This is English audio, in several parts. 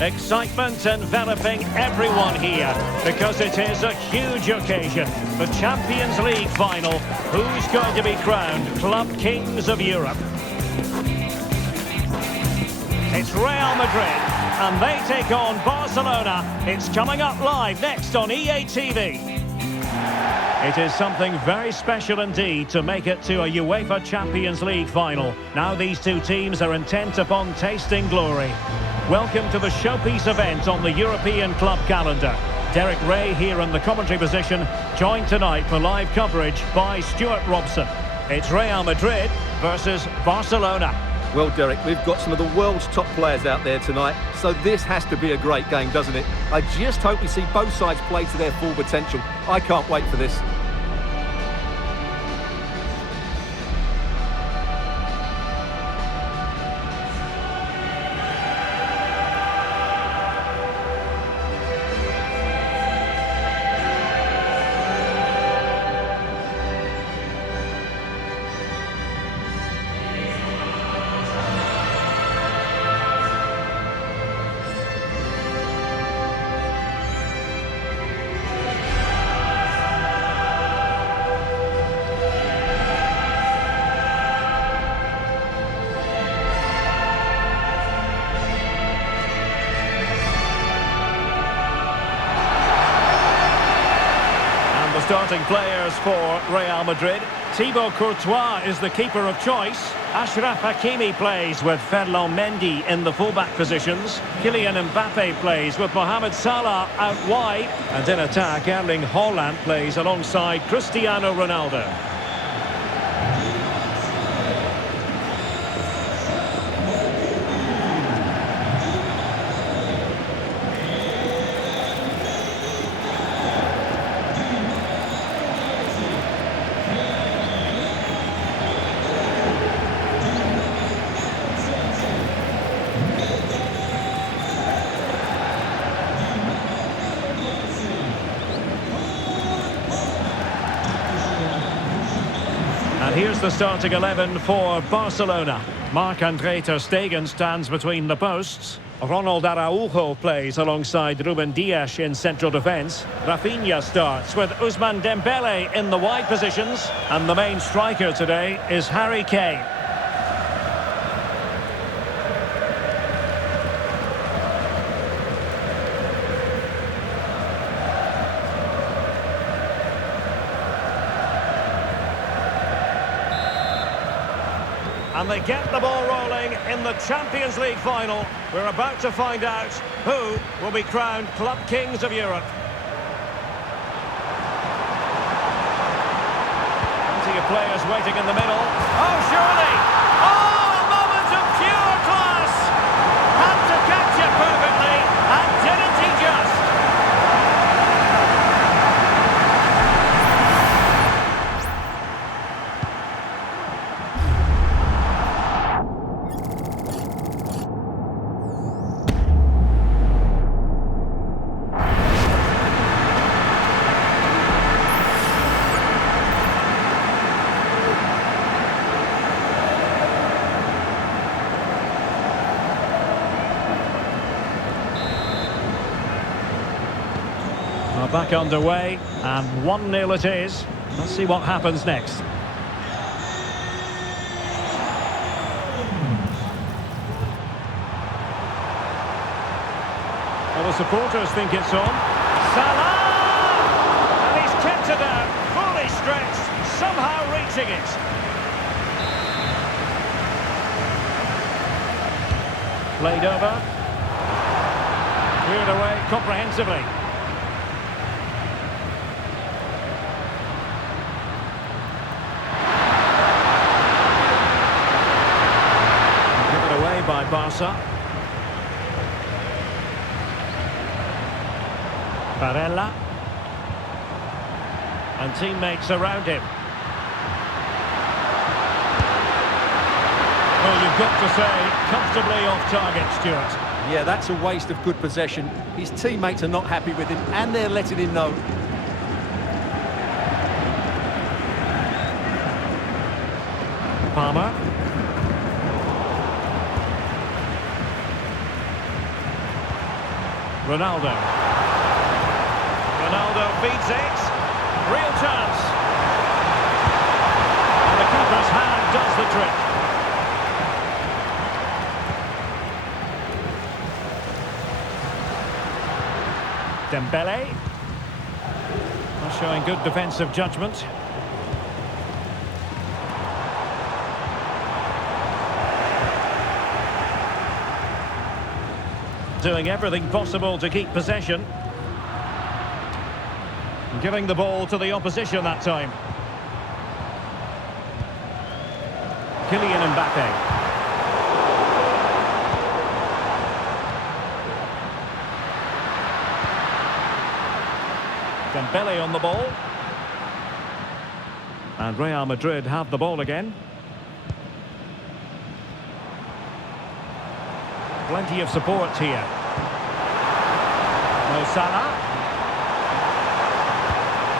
Excitement enveloping everyone here because it is a huge occasion. The Champions League final. Who's going to be crowned Club Kings of Europe? It's Real Madrid and they take on Barcelona. It's coming up live next on EA TV. It is something very special indeed to make it to a UEFA Champions League final. Now these two teams are intent upon tasting glory. Welcome to the showpiece event on the European club calendar. Derek Ray here in the commentary position, joined tonight for live coverage by Stuart Robson. It's Real Madrid versus Barcelona. Well, Derek, we've got some of the world's top players out there tonight, so this has to be a great game, doesn't it? I just hope we see both sides play to their full potential. I can't wait for this. Starting players for Real Madrid. Thibaut Courtois is the keeper of choice. Achraf Hakimi plays with Ferland Mendy in the fullback positions. Kylian Mbappe plays with Mohamed Salah out wide. And in attack, Erling Haaland plays alongside Cristiano Ronaldo. Here's the starting 11 for Barcelona. Marc-Andre ter Stegen stands between the posts. Ronald Araujo plays alongside Ruben Dias in central defence. Rafinha starts with Ousmane Dembele in the wide positions. And the main striker today is Harry Kane. And they get the ball rolling in the Champions League final. We're about to find out who will be crowned Club Kings of Europe. Plenty of players waiting in the middle. Oh, surely! Oh, a moment of pure class! Had to catch it perfectly, and didn't he just? Back underway, and 1-0 it is. Let's see what happens next. Well, the supporters think it's on. Salah! And he's kept it out, fully stretched, somehow reaching it. Played over. Cleared away comprehensively. By Barca. Barella. And teammates around him. Well, you've got to say, comfortably off target, Stuart. Yeah, that's a waste of good possession. His teammates are not happy with him, and they're letting him know. Palmer. Ronaldo. Ronaldo feeds it. Real chance. And the keeper's hand does the trick. Dembele. Showing good defensive judgment. Doing everything possible to keep possession. Giving the ball to the opposition that time. Kylian Mbappe. Dembele on the ball. And Real Madrid have the ball again. Plenty of support here. Mo Salah.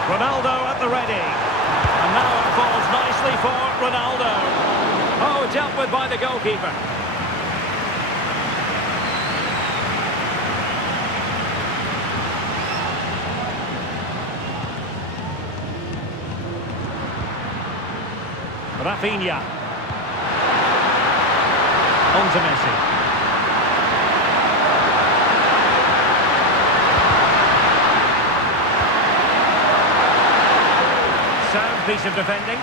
Ronaldo at the ready. And now it falls nicely for Ronaldo. Oh, dealt with by the goalkeeper. Rafinha. On to Messi. Sound piece of defending.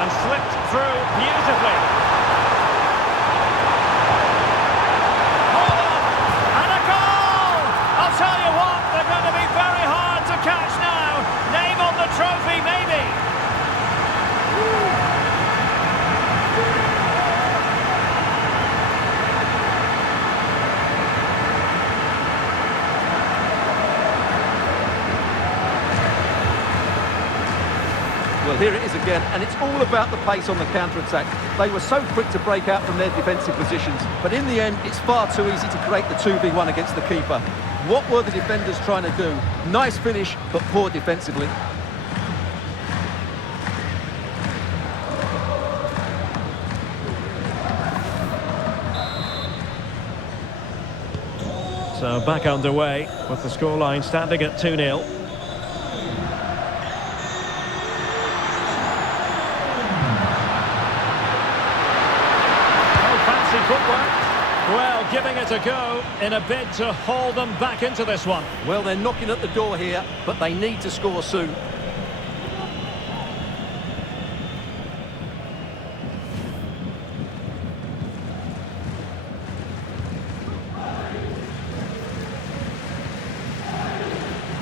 And slipped through beautifully. Tell you what, they're going to be very hard to catch now. Name on the trophy, maybe. Well, here it is again, and it's all about the pace on the counter-attack. They were so quick to break out from their defensive positions, but in the end, it's far too easy to create the 2v1 against the keeper. What were the defenders trying to do? Nice finish, but poor defensively. So back underway with the scoreline standing at 2-0. Oh, fancy footwork. Well, giving it a go in a bid to haul them back into this one. Well, they're knocking at the door here, but they need to score soon.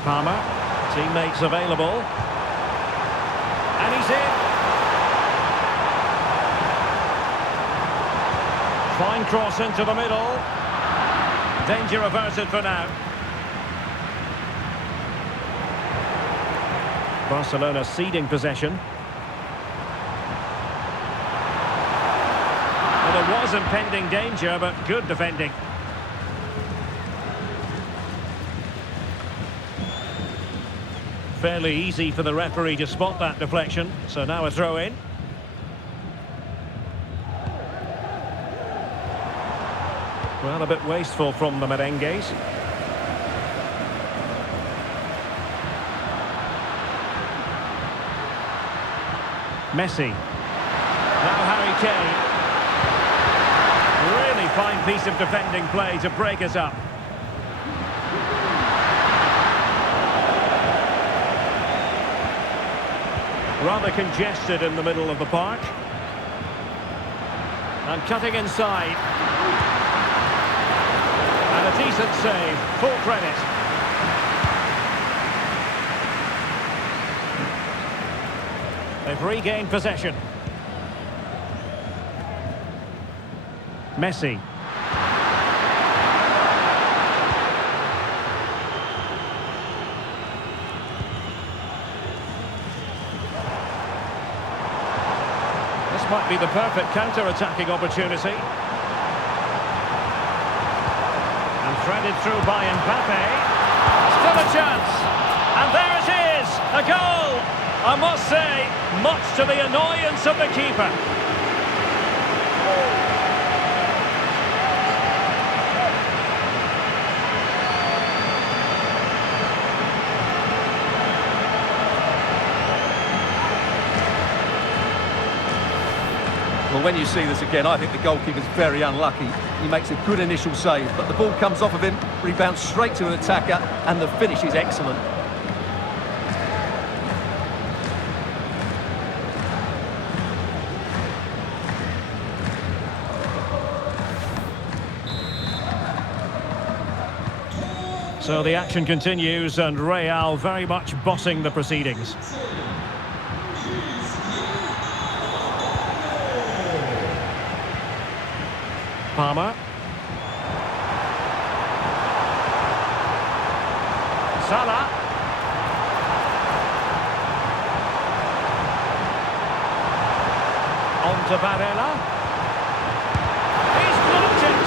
Palmer, teammates available. And he's in. Fine cross into the middle. Danger averted for now. Barcelona ceding possession. Well, there was impending danger, but good defending. Fairly easy for the referee to spot that deflection, so now a throw in. Well, a bit wasteful from the merengues. Messi. Now Harry Kane. Really fine piece of defending play to break us up. Rather congested in the middle of the park. And cutting inside. And a decent save, full credit. They've regained possession. Messi. This might be the perfect counter-attacking opportunity. And threaded through by Mbappe. Still a chance. And there it is, a goal. I must say, much to the annoyance of the keeper. Well, when you see this again, I think the goalkeeper's very unlucky. He makes a good initial save, but the ball comes off of him, rebounds straight to an attacker, and the finish is excellent. So the action continues, and Real very much bossing the proceedings. Palmer. Salah. On to Barella. He's blocked it.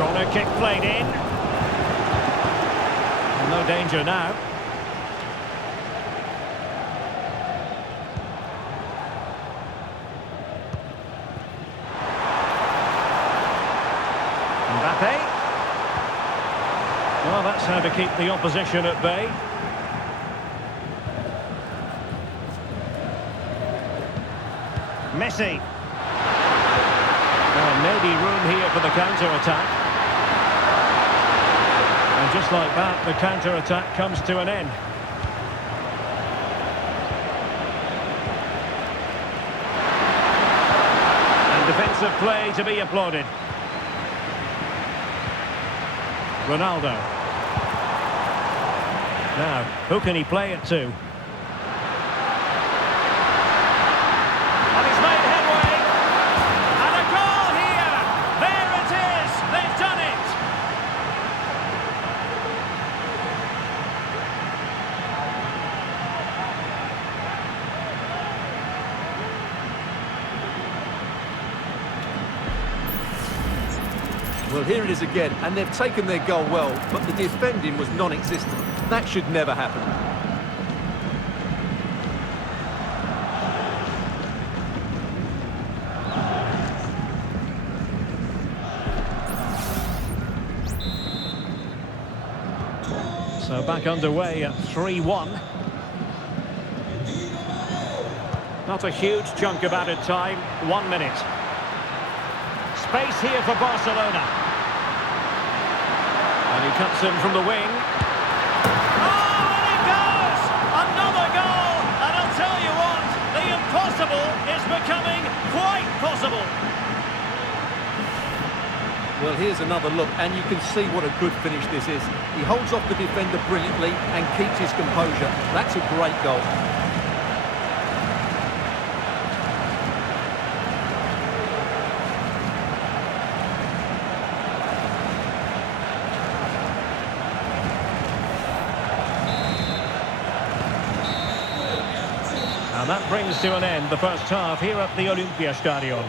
Corner kick played in. No danger now. Mbappe. Well, that's how to keep the opposition at bay. Messi. Well, maybe room here for the counter-attack. And just like that, the counter-attack comes to an end. And defensive play to be applauded. Ronaldo. Now, who can he play it to? And he's made headway. And a goal here. There it is. They've done it. Well, here it is again, and they've taken their goal well, but the defending was non-existent. That should never happen. So back underway at 3-1. Not a huge chunk of added time, 1 minute. Space here for Barcelona. And he cuts in from the wing. Oh, and it goes! Another goal! And I'll tell you what, the impossible is becoming quite possible. Well, here's another look, and you can see what a good finish this is. He holds off the defender brilliantly and keeps his composure. That's a great goal. And that brings to an end the first half here at the Olympiastadion.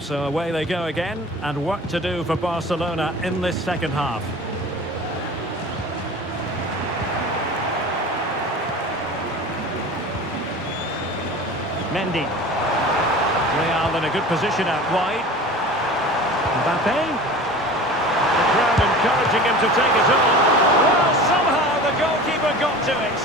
So away they go again, and work to do for Barcelona in this second half. Mendy. Real in a good position out wide. Mbappe. The crowd encouraging him to take it on. Well, somehow the goalkeeper got to it.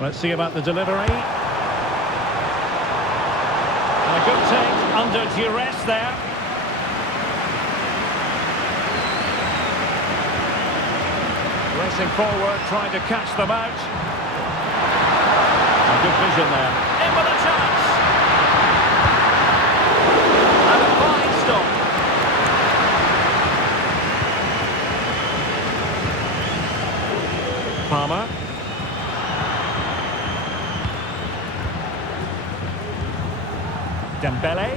Let's see about the delivery. And a good take under duress there. Racing forward, trying to catch them out. A good vision there. In with a chance. And a fine stop. Dembele.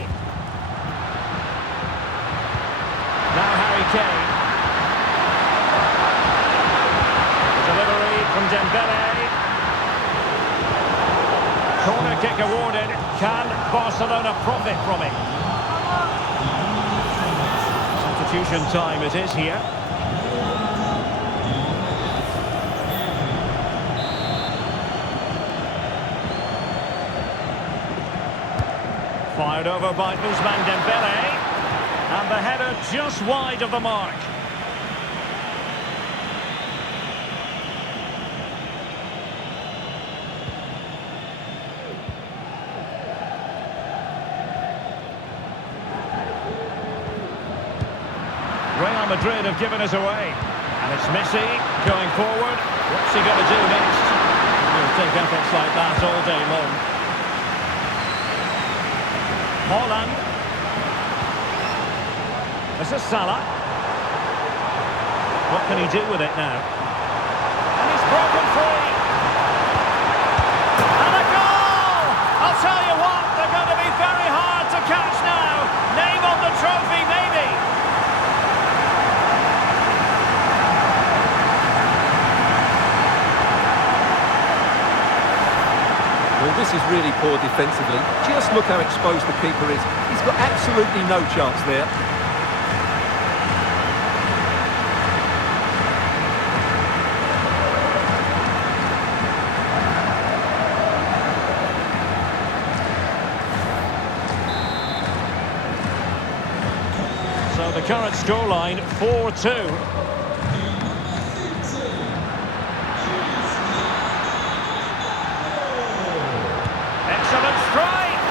Now Harry Kane. The delivery from Dembele. Corner kick awarded. Can Barcelona profit from it? Substitution time it is here. Fired over by Ousmane Dembele. And the header just wide of the mark. Real Madrid have given us away. And it's Messi going forward. What's he going to do next? He'll take efforts like that all day long. Haaland. This is Salah. What can he do with it now? And he's broken free. And a goal! I'll tell you what, they're going to be very hard to catch now. Name on the trophy, maybe. Well, this is really poor defensively. Just look how exposed the keeper is. He's got absolutely no chance there. So the current scoreline, 4-2. Excellent strike!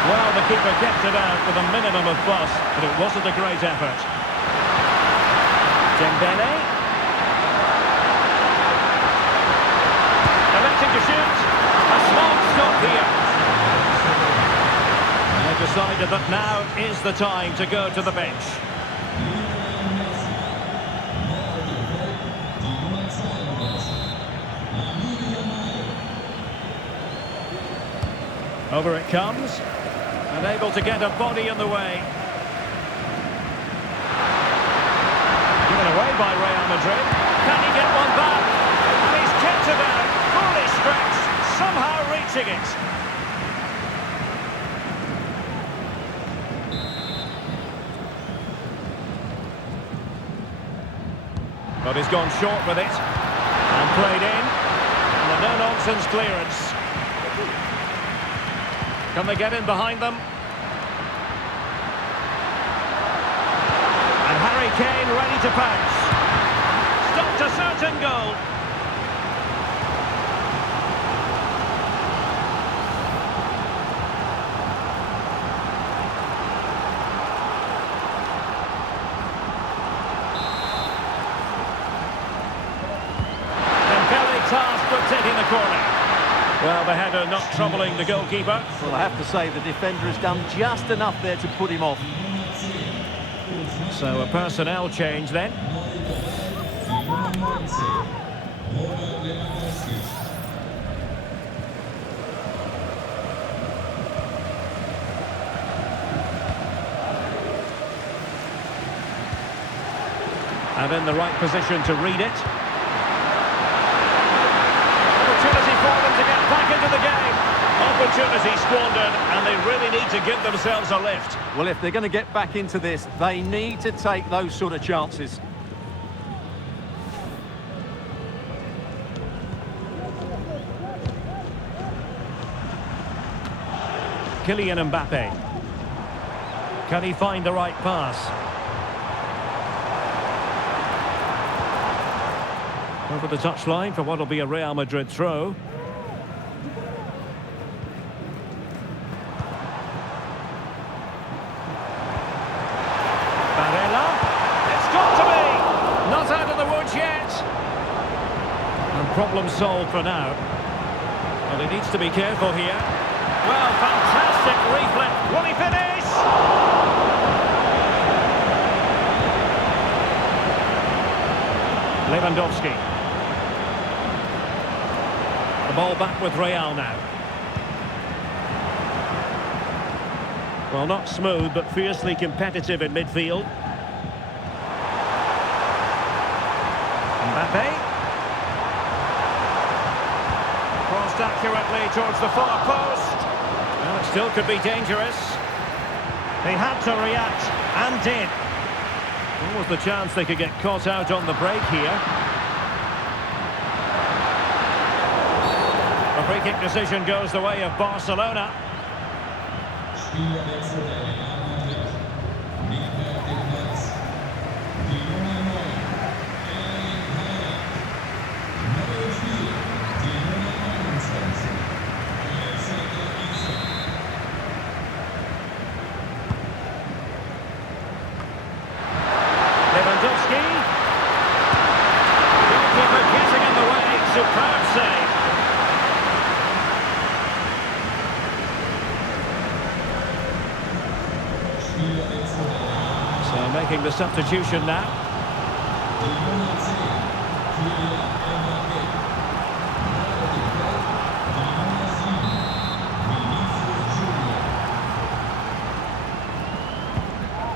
Well, the keeper kept it out with a minimum of fuss, but it wasn't a great effort. Dembele. Electing to shoot. A smart stop here. They decided that now is the time to go to the bench. Over it comes, and able to get a body in the way. Given away by Real Madrid. Can he get one back? And he's kept it out, fully stretched, somehow reaching it. But he's gone short with it, and played in, and a no-nonsense clearance. Can they get in behind them? And Harry Kane ready to pounce. Stopped a certain goal. Dembele tasked with taking the corner. Well, the header not troubling the goalkeeper. Well, I have to say, the defender has done just enough there to put him off. So a personnel change then. And in the right position to read it. Opportunity for them to get back into the game. Opportunity squandered, and they really need to give themselves a lift. Well, if they're going to get back into this, they need to take those sort of chances. Kylian Mbappe. Can he find the right pass? Over the touchline for what will be a Real Madrid throw. Barella. It's got to be! Not out of the woods yet. And problem solved for now. Well, he needs to be careful here. Well, fantastic reflex. Will he finish? Lewandowski. The ball back with Real now. Well, not smooth, but fiercely competitive in midfield. Mbappe. Crossed accurately towards the far post. Well, it still could be dangerous. They had to react, and did. What was the chance they could get caught out on the break here? A free kick decision goes the way of Barcelona. Goalkeeper getting in the way, superb save. So making the substitution now.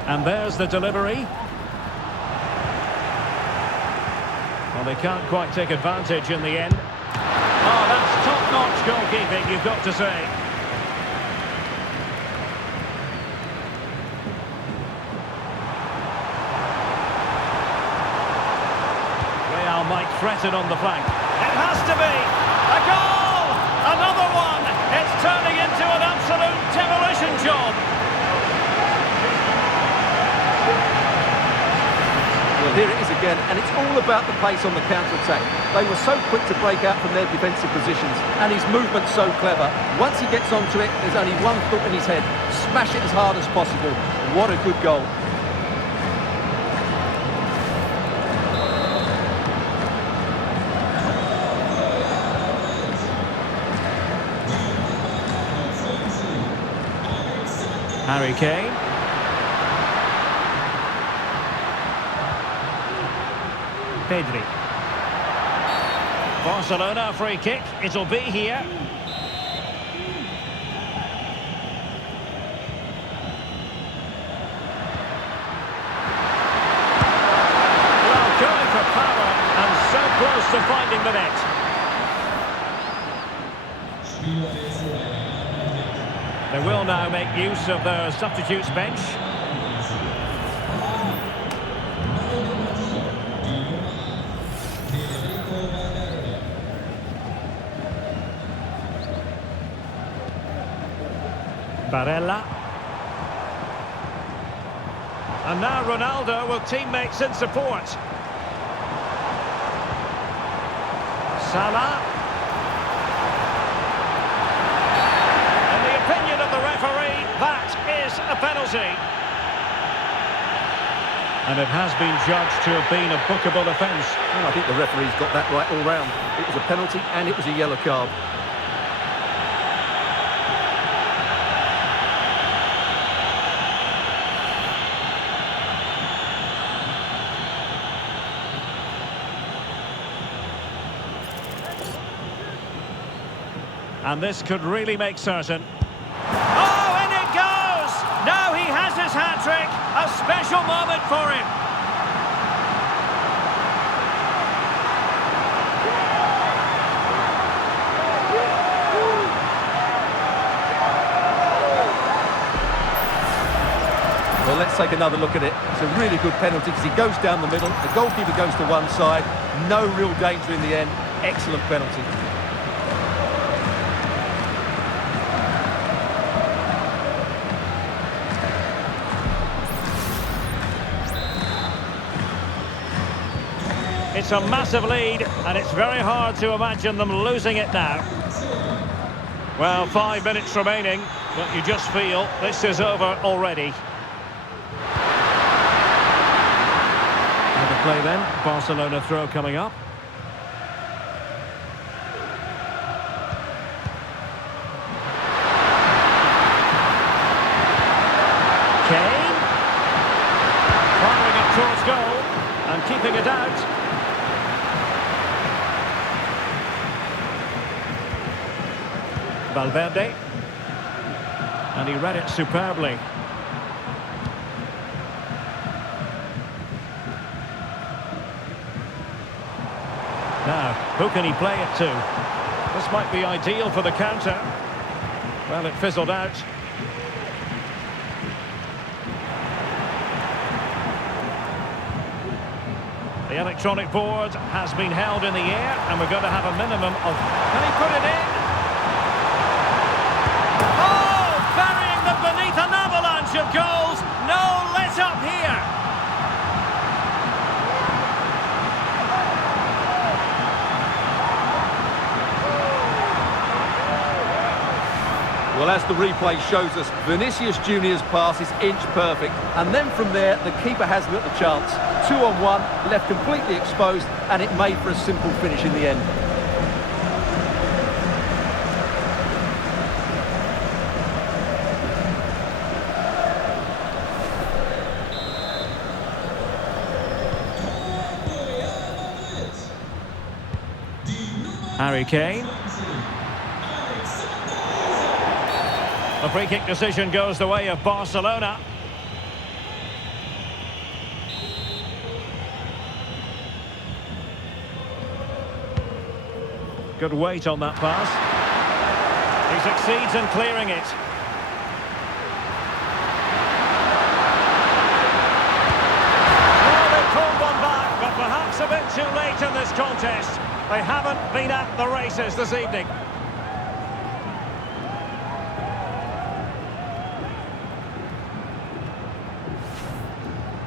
And there's the delivery. Well, they can't quite take advantage in the end. Oh, that's top-notch goalkeeping, you've got to say. Real might threaten on the flank. It has to be! A goal! Another one! It's turning into an absolute demolition job! Well, here it is again, and it's all about the pace on the counter-attack. They were so quick to break out from their defensive positions, and his movement's so clever. Once he gets onto it, there's only one thought in his head: smash it as hard as possible. What a good goal. Harry Kane. Pedri. Barcelona free kick. It'll be here. Well, going for power and so close to finding the net. They will now make use of their substitutes bench. Barella. And now Ronaldo with teammates in support. Salah. In the opinion of the referee, that is a penalty. And it has been judged to have been a bookable offence. Well, I think the referee's got that right all round. It was a penalty and it was a yellow card. And this could really make certain. Oh, and it goes! Now he has his hat-trick. A special moment for him. Well, let's take another look at it. It's a really good penalty because he goes down the middle. The goalkeeper goes to one side. No real danger in the end. Excellent penalty. It's a massive lead, and it's very hard to imagine them losing it now. Well, 5 minutes remaining, but you just feel this is over already. And the play then, Barcelona throw coming up. Kane. Firing it towards goal, and keeping it out. Valverde. And he read it superbly. Now, who can he play it to? This might be ideal for the counter. Well, it fizzled out. The electronic board has been held in the air, and we're going to have a minimum of... Can he put it in? Oh! Burying them beneath an avalanche of goals. No let up here. Well, as the replay shows us, Vinicius Junior's pass is inch perfect. And then from there, the keeper has got the chance. 2-on-1, left completely exposed, and it made for a simple finish in the end. Harry Kane. The free kick decision goes the way of Barcelona. Good weight on that pass. He succeeds in clearing it. Well, they pulled one back, but perhaps a bit too late in this contest. They haven't been at the races this evening.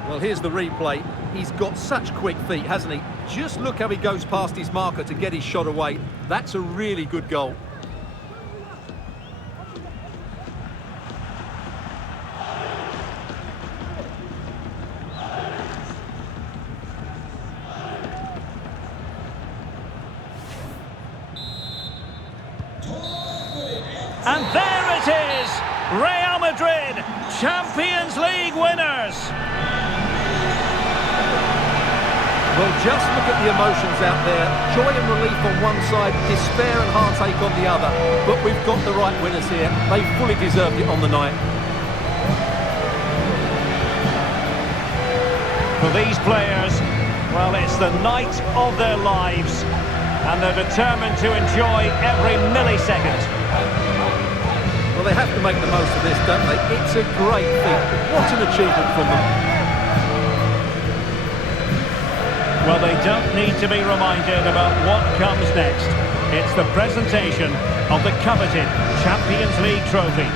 Well, here's the replay. He's got such quick feet, hasn't he? Just look how he goes past his marker to get his shot away. That's a really good goal. And there it is! Real Madrid, Champions League winners! Well, just look at the emotions out there. Joy and relief on one side, despair and heartache on the other. But we've got the right winners here. They fully deserved it on the night. For these players, well, it's the night of their lives. And they're determined to enjoy every millisecond. Well, they have to make the most of this, don't they? It's a great feat. What an achievement from them. Well, they don't need to be reminded about what comes next. It's the presentation of the coveted Champions League trophy.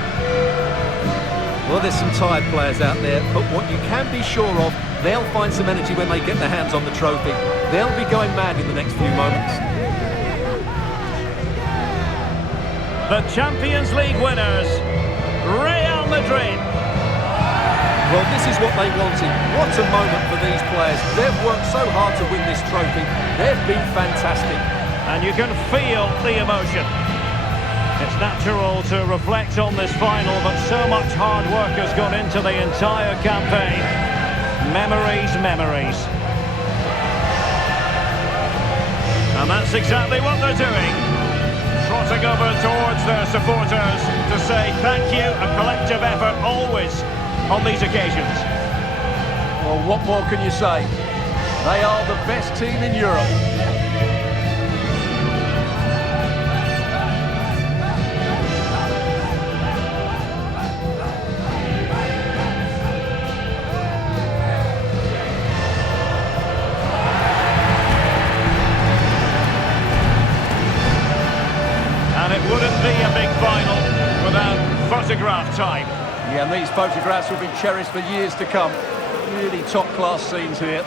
Well, there's some tired players out there, but what you can be sure of, they'll find some energy when they get their hands on the trophy. They'll be going mad in the next few moments. The Champions League winners, Real Madrid. Well, this is what they wanted. What a moment for these players. They've worked so hard to win this trophy. They've been fantastic. And you can feel the emotion. It's natural to reflect on this final, but so much hard work has gone into the entire campaign. Memories, memories. And that's exactly what they're doing. Trotting over towards their supporters to say thank you, a collective effort always on these occasions. Well, what more can you say? They are the best team in Europe. And it wouldn't be a big final without photograph time. Yeah, and these photographs will be cherished for years to come. Really top-class scenes here.